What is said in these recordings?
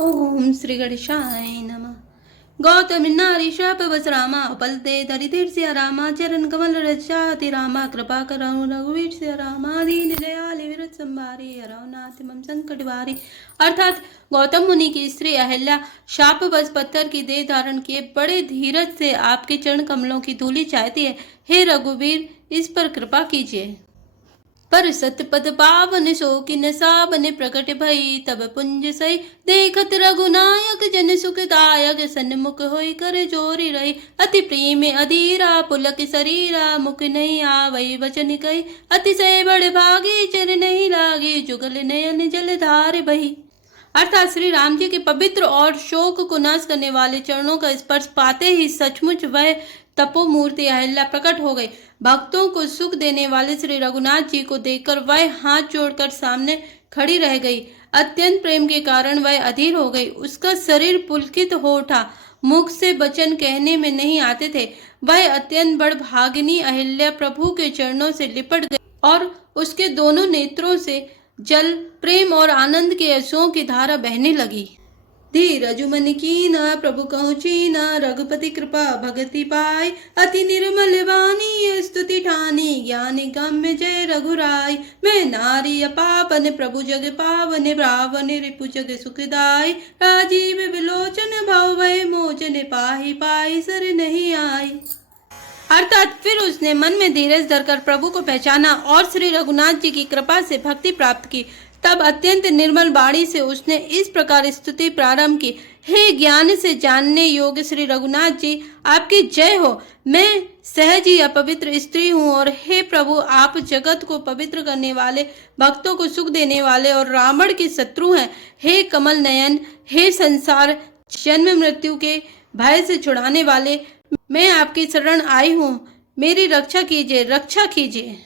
ओम श्री गणेशाय नमः। गौतम नारी शाप बस रामा पलते धरिधीर से रामा चरण कमल रचाति रामा कृपा करहु रघुवीर से रामा दीन दयाल विरत संभारी हरनाथ मम संकट वारी। अर्थात गौतम मुनि की स्त्री अहिल्या शाप बस पत्थर की देह धारण किए बड़े धीरज से आपके चरण कमलों की धूलि चाहती है। हे रघुवीर, इस पर कृपा कीजिए। पर सतपद पावन शोकिन सावन प्रकट भई तब पुंज सई देखत रघुनायक जन सुखदायक सन्मुख होई कर जोरी रही। अति प्रिय में अधीरा पुलक शरीरा मुख नहीं आवई वचन कही अतिशय बड़े भागी चर नहीं लागी जुगल नयन जल धार बही। अर्थात श्री राम जी के पवित्र और शोक को नाश करने वाले चरणों का स्पर्श पाते ही सचमुच वह तपोमूर्ति अहिल्या प्रकट हो गई। भक्तों को सुख देने वाले श्री रघुनाथ जी को देखकर वह हाथ जोड़कर सामने खड़ी रह गई। अत्यंत प्रेम के कारण वह अधीर हो गई। उसका शरीर पुलकित हो उठा, मुख से वचन कहने में नहीं आते थे। वह अत्यंत बड़भागिनी अहिल्या प्रभु के चरणों से लिपट गई और उसके दोनों नेत्रों से जल प्रेम और आनंद के आंसुओं की धारा बहने लगी। धीरज मन कीना प्रभु कहूँ चीना रघुपति कृपा भगति पाई अति निर्मल वाणी स्तुति ठानी ज्ञानी गम्य जय रघुराई। मैं नारी अपापन प्रभु जग पावन ब्रावन रिपु जग सुखदाई राजीव विलोचन भव भय मोचन पाही पाई सर नहीं आई। अर्थात फिर उसने मन में धीरज धरकर प्रभु को पहचाना और श्री रघुनाथ जी की कृपा से भक्ति प्राप्त की। तब अत्यंत निर्मल वाणी से उसने इस प्रकार स्तुति प्रारंभ की। हे ज्ञान से जानने योग्य श्री रघुनाथ जी, आपकी जय हो। मैं सहज ही अपवित्र स्त्री हूँ और हे प्रभु, आप जगत को पवित्र करने वाले, भक्तों को सुख देने वाले और रावण के शत्रु हैं। हे कमल नयन, हे संसार जन्म मृत्यु के भय से छुड़ाने वाले, मैं आपकी शरण आई हूँ। मेरी रक्षा कीजिए, रक्षा कीजिए।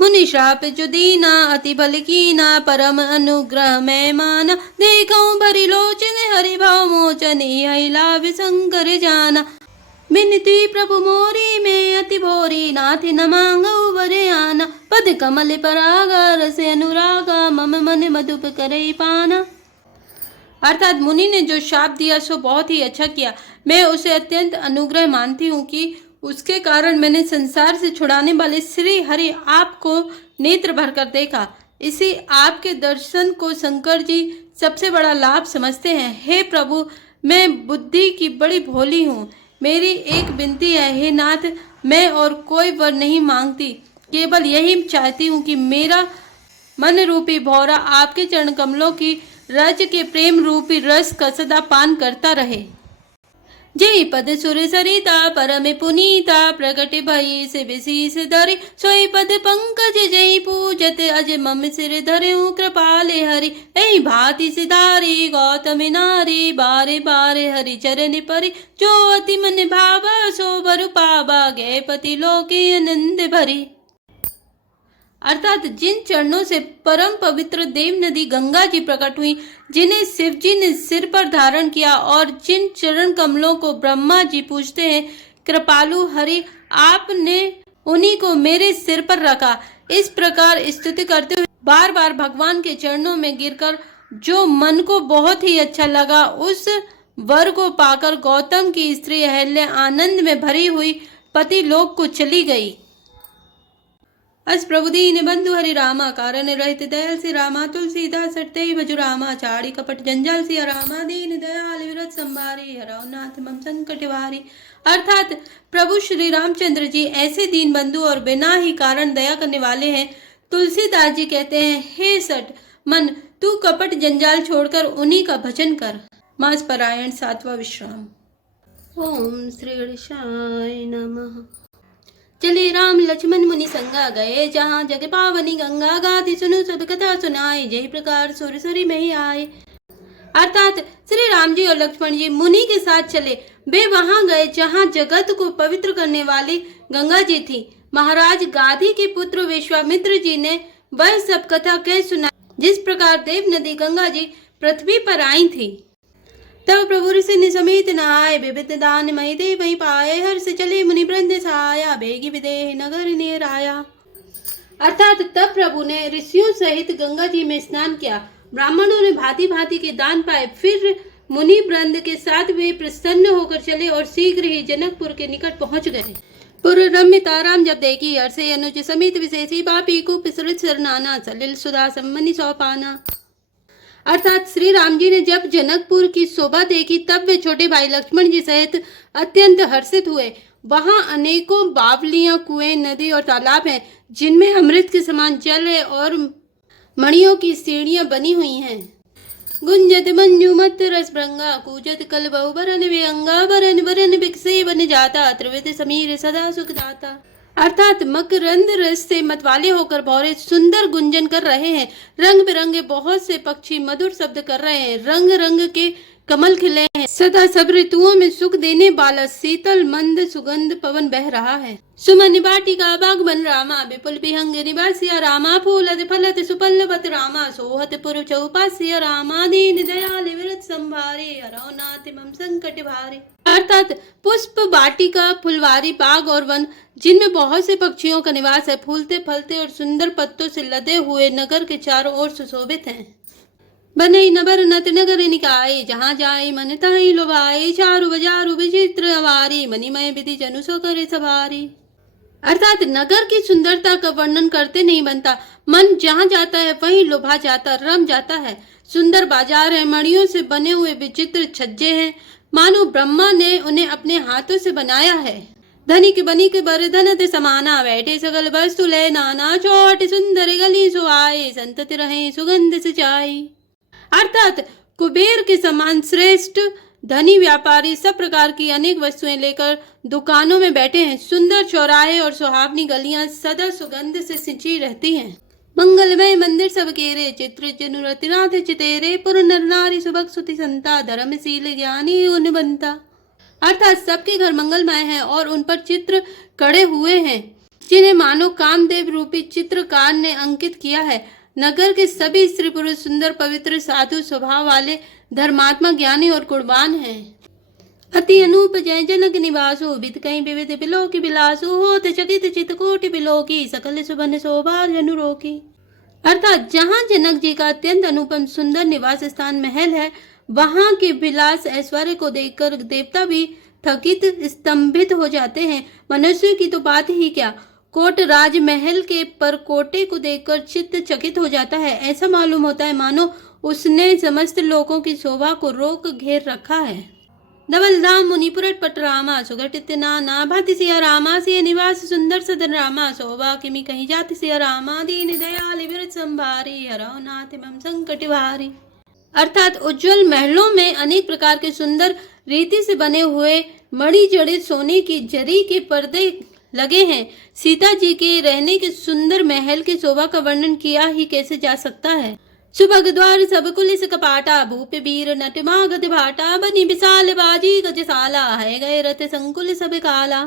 मुनि श्राप जो दीना अति बल कीना परम अनुग्रह मैं माना देखऊं भरी लोचन हरि भाव मोचन लाभ शंकर जाना। बिनती प्रभु मोरी में अति भोरी नाथ न मांगो वरे आना पद कमल परागा रस अनुरागा मम मन मधुप करे पाना। अर्थात मुनि ने जो शाप दिया सो बहुत ही अच्छा किया। मैं उसे अत्यंत अनुग्रह मानती हूँ कि उसके कारण मैंने संसार से छुड़ाने वाले श्री हरि आपको नेत्र भरकर देखा। इसी आपके दर्शन को शंकर जी सबसे बड़ा लाभ समझते हैं। हे प्रभु, मैं बुद्धि की बड़ी भोली हूँ। मेरी एक विनती है, हे नाथ, मैं और कोई वर नहीं मांगती, केवल यही चाहती हूँ कि मेरा मन रूपी भौरा आपके चरण कमलों की रज के प्रेम रूपी रस का सदा पान करता रहे। जय पद सुर सरिता परम पुनीता प्रकट भई से विशीष धरि सोई पद पंकज जय पूजत अज मम सिर धरऊ कृपाले हरि। ऐ भांति सिधारी गौतम नारी बारे बारे हरि चरण परि जो अति मन भावा सो बर पावा गए पति लोके आनंद भरी। अर्थात जिन चरणों से परम पवित्र देव नदी गंगा जी प्रकट हुई, जिन्हें शिव जी ने सिर पर धारण किया और जिन चरण कमलों को ब्रह्मा जी पूजते हैं, कृपालु हरि आपने उन्हीं को मेरे सिर पर रखा। इस प्रकार स्तुति करते हुए बार बार भगवान के चरणों में गिरकर जो मन को बहुत ही अच्छा लगा, उस वर को पाकर गौतम की स्त्री अहिल्या आनंद में भरी हुई पति लोक को चली गई। अस प्रभु दीन बंधु हरि रामा कारण रहित दयाल से रामा तुलसीदास सटते भजु रामा चाड़ी कपट जंजाल से रामा दीन दयाल विरत संभारी हरनाथ मम संकट वारी। अर्थात प्रभु श्री रामचंद्र जी ऐसे दीन बंधु और बिना ही कारण दया करने वाले हैं। तुलसीदास जी कहते हैं, हे सट मन, तू कपट जंजाल छोड़कर उन्हीं का भजन कर। मास पारायण 7वां विश्राम। ओम श्री गणेशाय नमः। चले राम लक्ष्मण मुनि संगा गए जहाँ जग पावनी गंगा गाती सुनु सब कथा सुनाए जय प्रकार सुर सरी में ही आए। अर्थात श्री राम जी और लक्ष्मण जी मुनि के साथ चले। वे वहां गए जहाँ जगत को पवित्र करने वाली गंगा जी थी। महाराज गाधी के पुत्र विश्वामित्र जी ने वह सब कथा कह सुनाई जिस प्रकार देव नदी गंगा जी पृथ्वी पर आई थी। तब प्रभु ऋषि समेत नहाए विविध दान मई दे वही पाए हर्ष चले मुनि वृंद छाया बेगी विदेह नगर नेर आया। अर्थात तब प्रभु ने ऋषियों सहित गंगा जी में स्नान किया। ब्राह्मणों ने भांति भांति के दान पाए। फिर मुनि वृंद के साथ वे प्रसन्न होकर चले और शीघ्र ही जनकपुर के निकट पहुंच गए। पुर रम्य ताराम जब देखी हर्षे अनुज समित विशेषी पापी कुप सरित सरनाना सलिल सुधा सम्मनि सौपाना। अर्थात श्री राम जी ने जब जनकपुर की शोभा देखी तब वे छोटे भाई लक्ष्मण जी सहित अत्यंत हर्षित हुए। वहां अनेकों बावलियां, कुएं, नदी और तालाब हैं जिनमें अमृत के समान जल है और मणियों की सीढ़ियां बनी हुई हैं। गुंजत मंजुमत रस भृंगा कूजत कल बहुबरन व्यंगा बरन बरन बिकसे बन जाता त्रिविध समीर सदा सुखदाता। अर्थात मकरंद रस से मतवाले होकर भौरे सुंदर गुंजन कर रहे हैं। रंग बिरंगे बहुत से पक्षी मधुर शब्द कर रहे हैं। रंग रंग के कमल खिले हैं। सदा सब ऋतुओं में सुख देने वाला शीतल मंद सुगंध पवन बह रहा है। सुमन बाटिका बाग बन रामा विपुल विहंग निवासिया रामा फूलत फलत सुपल्लवत रामा सोहत पुर चौपासिया रामा दीन दयाल विरत संभारे हरौनाथ मम संकट भारे। अर्थात पुष्प वाटिका, फुलवारी, बाग और वन जिनमें बहुत से पक्षियों का निवास है, फूलते फलते और सुंदर पत्तों से लदे हुए नगर के चारों ओर सुशोभित हैं। बने नबर नत नगर निकाय जहाँ जाए मन तहीं लुभाए चारु बजारु विचित्र अवारी मणिमय विधि जनु सो करे सवारी। अर्थात नगर की सुंदरता का वर्णन करते नहीं बनता। मन जहाँ जाता है वहीं लुभा जाता, रम जाता है। सुंदर बाजार है, मणियों से बने हुए विचित्र छज्जे हैं, मानो ब्रह्मा ने उन्हें अपने हाथों से बनाया है। धनिक बनिक बर धनत समाना बैठे सकल वस्तु ले नाना चोट सुंदर गली सुहाए संतत रहे सुगंध सिंचाई। अर्थात कुबेर के समान श्रेष्ठ धनी व्यापारी सब प्रकार की अनेक वस्तुएं लेकर दुकानों में बैठे हैं। सुंदर चौराहे और सुहावनी गलियां सदा सुगंध से सिंची रहती हैं। मंगलमय मंदिर सब केरे चित्र जनु रतिनाथ चितेरे पुर नर नारी सुभग सुति संता धर्मशील ज्ञानी उन बनता। अर्थात सबके घर मंगलमय हैं और उन पर चित्र कड़े हुए हैं जिन्हें मानो कामदेव रूपी चित्रकार ने अंकित किया है। नगर के सभी स्त्री पुरुष सुंदर पवित्र साधु स्वभाव वाले धर्मात्मा ज्ञानी और गुणवान हैं। अति अनूप जय जनक निवासो बित कहीं विविध बिलो की बिलासो होत चकित चित कोटि बिलो की सकल सुबन शोभा जनु रोकी। अर्थात जहाँ जनक जी का अत्यंत अनुपम सुंदर निवास स्थान महल है, वहाँ के विलास ऐश्वर्य को देखकर देवता भी थकित स्तंभित हो जाते हैं। मनुष्य की तो बात ही क्या, कोट राजमहल के परकोटे को देखकर चित्त चकित हो जाता है। ऐसा मालूम होता है मानो उसने समस्त लोगों की शोभा को रोक घेर रखा है। धवल धाम मुनिपुरट पट रामा सुघटित नाना भाति सिया रामा सिय निवास सुंदर सदन रामा शोभा किमि कहीं जाति सिया रामा दीन दयाल विरत संभारी हरौनाथ मम संकट भारी। अर्थात उज्जवल महलों में अनेक प्रकार के सुंदर रीति से बने हुए मणि जड़ित सोने की जरी के पर्दे लगे हैं। सीता जी के रहने के सुंदर महल की शोभा का वर्णन किया ही कैसे जा सकता है। सुभग द्वार सब कुलिस कपाटा भूप वीर नटमा गद भाटा बनी विशाल बाजी गजशाला है गए रथ संकुल सब काला।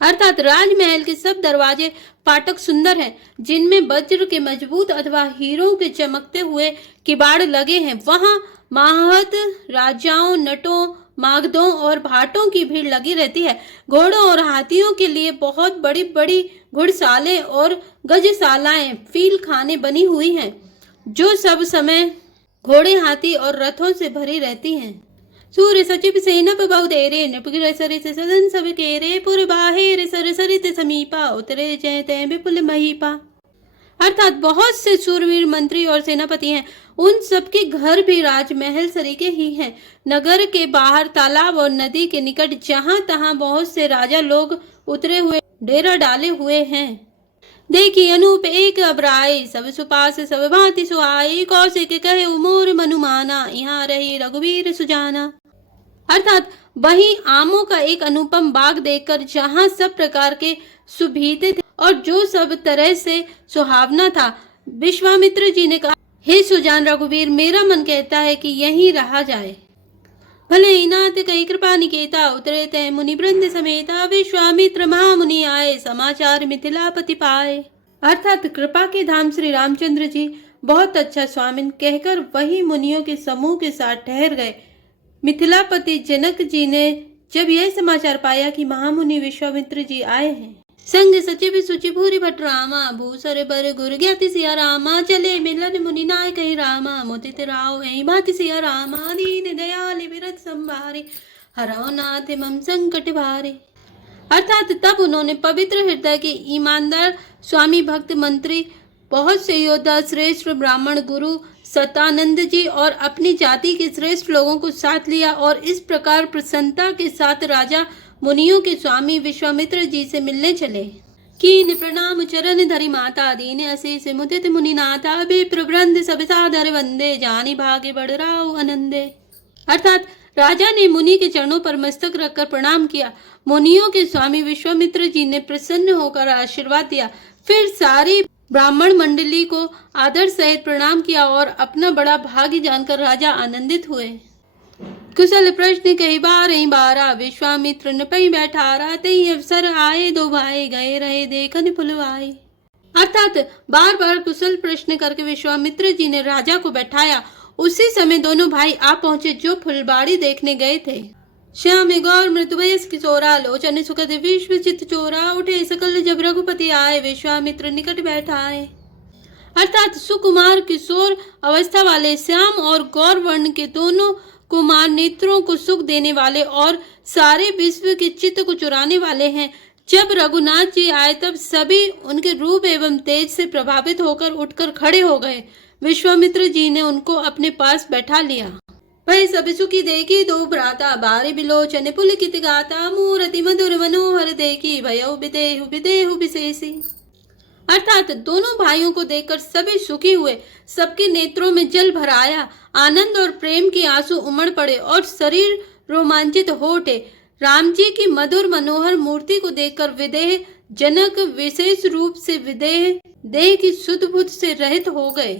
अर्थात राजमहल के सब दरवाजे फाटक सुंदर हैं जिनमें वज्र के मजबूत अथवा हीरों के चमकते हुए किवाड़ लगे हैं। वहां महत राजाओं, नटों, मागधों और भाटों की भीड़ लगी रहती है। घोड़ों और हाथियों के लिए बहुत बड़ी बड़ी घुड़सालें और गजशालाएं, फील खाने बनी हुई हैं जो सब समय घोड़े, हाथी और रथों से भरी रहती हैं। सूर्य सचिव सेनप बहुदेरे नृपगिर सरित सदन सब केरे पुर बाहेर सर सरित समीपा उतरे जय तय विपुल महीपा। अर्थात बहुत से सूरवीर मंत्री और सेनापति हैं। उन सबके घर भी राजमहल सरीके ही हैं। नगर के बाहर तालाब और नदी के निकट जहां तहां बहुत से राजा लोग उतरे हुए डेरा डाले हुए हैं। देखी अनूप एक अबराए सब सुपास सब भांति सुहाई कौशिक कहे मोर मनुमाना यहाँ रही रघुवीर सुजाना। अर्थात वहीं आमों का एक अनुपम बाग देखकर जहां सब प्रकार के सुभीते थे और जो सब तरह से सुहावना था, विश्वामित्र जी ने कहा, हे सुजान रघुवीर, मेरा मन कहता है कि यहीं रहा जाए। भले ही नाथ कई कृपा निकेता उतरे तय मुनि वृंद समेता विश्वामित्र महामुनि आए समाचार मिथिलापति पाए। अर्थात कृपा के धाम श्री रामचंद्र जी बहुत अच्छा स्वामिन कहकर वही मुनियों के समूह के साथ ठहर गए। मिथिलापति जनक जी ने जब यह समाचार पाया कि महामुनि विश्वामित्र जी आए हैं, संग सचिव सुचि भूरि भट रामा भूसर बर गुर ज्ञाति सिया रामा चले मिलन मुनि नाय कही रामा मोदित राव ऐ भाति सिया रामा दीन दयाल संभारे, हरौ नाथ मम संकट भारे। अर्थात तब उन्होंने पवित्र हृदय के ईमानदार स्वामी भक्त मंत्री, बहुत से योद्धा, श्रेष्ठ ब्राह्मण गुरु सतानंद जी और अपनी जाति के श्रेष्ठ लोगों को साथ लिया और इस प्रकार प्रसन्नता के साथ राजा मुनियों के स्वामी विश्वामित्र जी से मिलने चले। कीन प्रणाम चरण धरि माता, दीन अशेष मुदित मुनिनाथा, विप्र वृंद सब सादर वंदे, जानि भाग्य बढ़ राव आनंदे। अर्थात राजा ने मुनि के चरणों पर मस्तक रखकर प्रणाम किया। मुनियों के स्वामी विश्वामित्र जी ने प्रसन्न होकर आशीर्वाद दिया। फिर सारी ब्राह्मण मंडली को आदर सहित प्रणाम किया और अपना बड़ा भाग्य जानकर राजा आनंदित हुए। कुशल प्रश्न कई बार बारा, विश्वामित्र न पई बैठारा, तई अवसर आए दो भाई, गए रहे देखन फुलवाए। अर्थात बार बार कुशल प्रश्न करके विश्वामित्र जी ने राजा को बैठाया। उसी समय दोनों भाई आ पहुंचे जो फुलबाड़ी देखने गए थे। श्याम गौर मृतवयस किशोरा, लोचन सुखद विश्वचित चोरा, उठे सकल जब रघुपति आए, विश्वामित्र निकट बैठाए। अर्थात सुकुमार किशोर अवस्था वाले श्याम और गौर वर्ण के दोनों कुमार नेत्रों को सुख देने वाले और सारे विश्व के चित्त को चुराने वाले हैं। जब रघुनाथ जी आए तब सभी उनके रूप एवं तेज से प्रभावित होकर उठकर खड़े हो गए। विश्वामित्र जी ने उनको अपने पास बैठा लिया। वह सब सुखी देखी दो भ्राता, बारे बिलोचन पुलकित गाता, मूर्ति मधुर मनोहर देखी, भयउ विदेहु विदेहु विशेषी। अर्थात दोनों भाइयों को देखकर सभी सुखी हुए, सबके नेत्रों में जल भर आया, आनंद और प्रेम के आंसू उमड़ पड़े और शरीर रोमांचित हो उठे। राम जी की मधुर मनोहर मूर्ति को देखकर विदेह जनक विशेष रूप से विदेह देह की शुद्ध बुद्ध से रहित हो गए।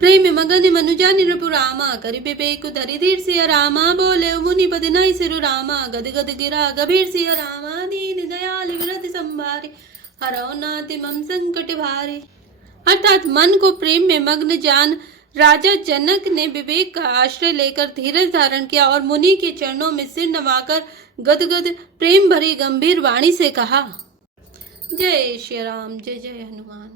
प्रेम मगन मनुजा निरपु रामा, करि विवेक धरि धीर सिया रामा, बोले मुनि पद नाई सिरु रामा, गद गद गिरा गभीर सिया रामा, दीन दयाल विरत संभारे, हरौ नाथ मम संकट भारे। अर्थात मन को प्रेम में मग्न जान राजा जनक ने विवेक का आश्रय लेकर धीरज धारण किया और मुनि के चरणों में सिर नवाकर गदगद प्रेम भरी गंभीर वाणी से कहा, जय श्री राम, जय जय हनुमान।